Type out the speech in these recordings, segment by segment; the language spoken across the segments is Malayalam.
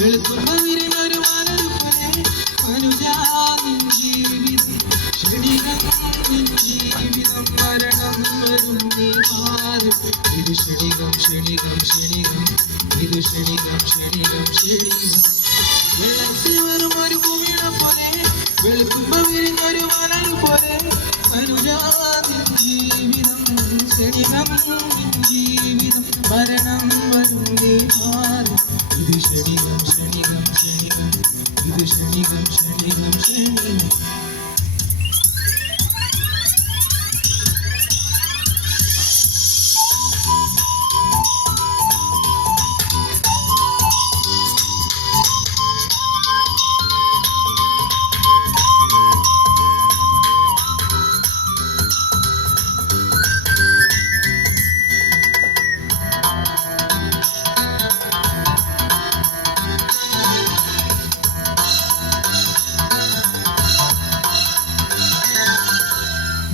വെളുക്കുമ്പോ വിരിഞ്ഞൊരു മലരു പോലെ അനുജാതിൻ ജീവിതം ക്ഷണികം നിൻ ജീവിതം മരണം വരും നീ മാറും ഇത് ക്ഷണികം ക്ഷണികം ക്ഷണികം ഇത് ക്ഷണികം ക്ഷണികം ക്ഷണികം വെള്ളത്തിൽ വരും ഒരു കുമിഴ പോലെ വെളുക്കുമ്പോ വിരിഞ്ഞൊരു മലരു പോലെ അനുജാതിൻ ജീവിതം ക്ഷണികം നിൻ ജീവിതം മരണം വരും നീ മാറും ഇത് ക്ഷണികം ക്ഷണികം ക്ഷണികം ഇത് ക്ഷണികം ക്ഷണികം ക്ഷണികം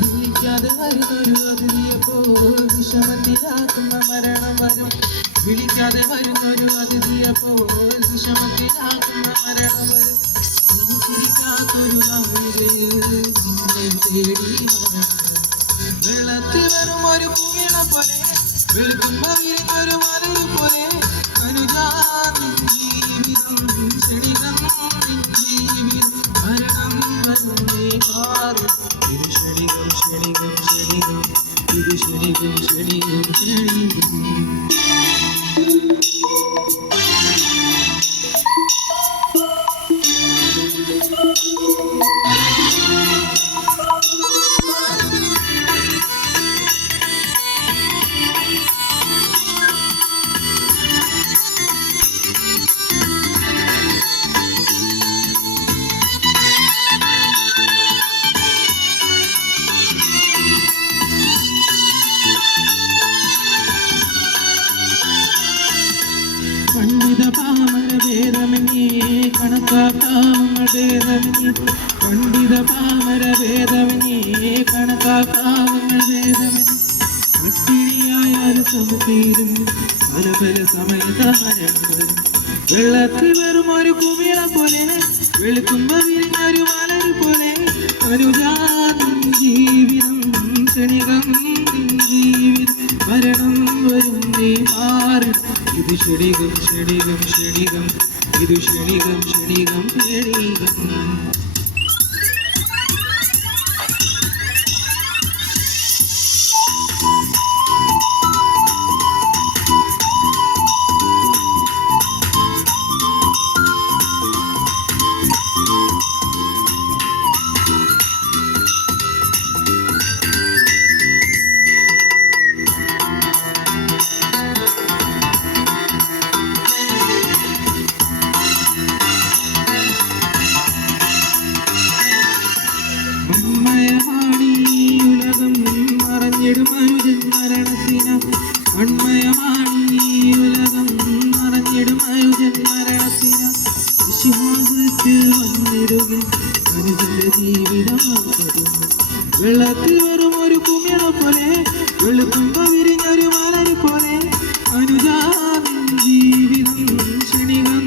വിളിക്കാതെ വരുന്നൊരു അതിഥിയപ്പോൾ വിഷമത്തിലാക്കുന്ന മരണം വരും വിളിക്കാതെ വരുന്നൊരു അതിഥിയപ്പോൾ വിഷമത്തിലാക്കുന്ന മരണം വരും ചിരിക്കാത്തൊരു നാഴികയിൽ നിന്നെ തേടി മരണം വെള്ളത്തിൽ വരും ഒരു കുമിള പോലെ വെളുക്കുമ്പോ വിരിഞ്ഞൊരു മലരു പോലെ അനുജാതിൻ ജീവിതം ക്ഷണികം നിൻ ജീവിതം മരണം വരും നീ മാറും ഇത് ക്ഷണികം ക്ഷണികം ക്ഷണികം ഇത് ക്ഷണികം ക്ഷണികം ക്ഷണികം പണ്ഡിത പാമര ഭേദമന്യേ കണക്കാക്കാവുന്നതേതമന്യേ പണ്ഡിത പാമര ഭേദമന്യേ കണക്കാക്കാവുന്ന ഭേദമന്യേ പട്ടിണിയായാലും സമതീരും പല പല സമയത്ത് മരം വരും വെള്ളത്തിൽ വെറും ഒരു കുമിള പോലെ വെളുക്കുമ്പോ വിരിഞ്ഞൊരു മലരു പോലെ അനുജാതിൻ ജീവിതം ക്ഷണികം നിൻ ജീവിതം മരണം വരും നീ മാറും ഇത് ക്ഷണികം ക്ഷണികം ക്ഷണികം ഇത് ക്ഷണികം ക്ഷണികം ക്ഷണികം മനുജൻ മരണത്തിന അൺമയമാണീ ഉലകം മറഞ്ഞിടും മനുജൻ മരണത്തിന വിശ്വാസത്തിൽ വന്നിടുകയും മനുജന്റെ ജീവിതം വെള്ളത്തിൽ വെറും ഒരു കുമിള പോലെ വെളുക്കുമ്പോ വിരിഞ്ഞൊരു മലരു പോലെ അനുജാതിൻ ജീവിതം ക്ഷണികം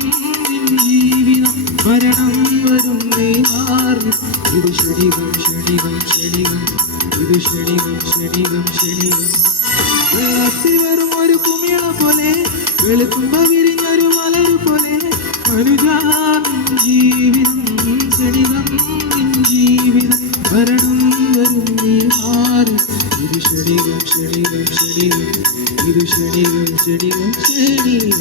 നിൻ ജീവിതം മരണം വരും നീ മാറും ഇത് ക്ഷണികം ക്ഷണികം ക്ഷണികം ഇത് ക്ഷണികം ക്ഷണികം ക്ഷണികം വെള്ളത്തിൽ വെറും ഒരു കുമിള പോലെ വെളുക്കുമ്പോ വിരിഞ്ഞൊരു മലരു പോലെ അനുജാതിൻ ജീവിതം ക്ഷണികം നിൻ ജീവിതം മരണം വരും നീ മാറും ഇത് ക്ഷണികം ക്ഷണികം ക്ഷണികം ഇത് ക്ഷണികം ക്ഷണികം ക്ഷണികം